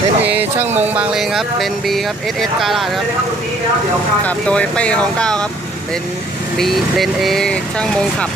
เลนเอช่างมงบางเลนครับ เป็นบีครับเอสเอสกาลาดครับขับโดยเป้ของเก้าครับ เป็นบีเลนเอช่างมงขับ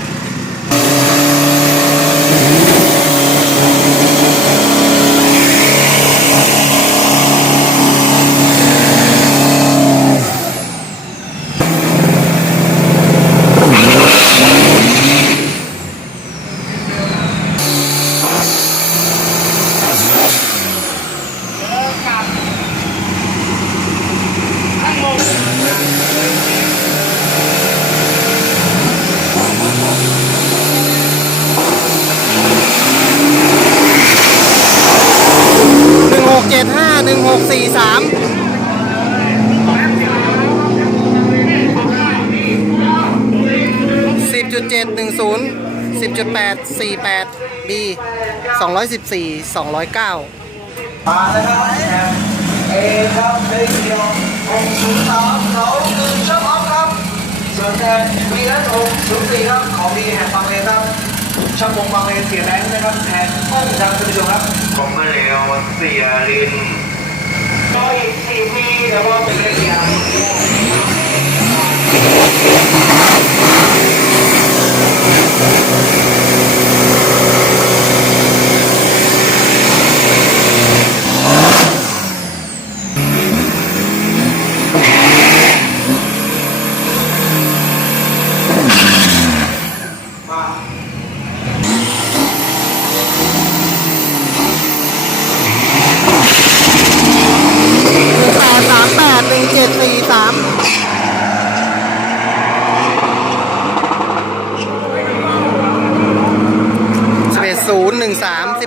075163 10.710 10.8 48 B 214 209มาแล้วครับเอครับเดียว603เนย์สอชอบออฟครับส่วนแทนวีนัท604ครับของดีแห่งบางเลนครับ ช่างวงบางเลนเสียแบงค์นะครับแทนห้องจังท่านผู้ชมครับก็ไม่เลวเสียลินก็อีกสี่ปีแต่ว่าเป็นเรื่องยาว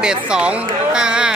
จ็ดสองห้าห้า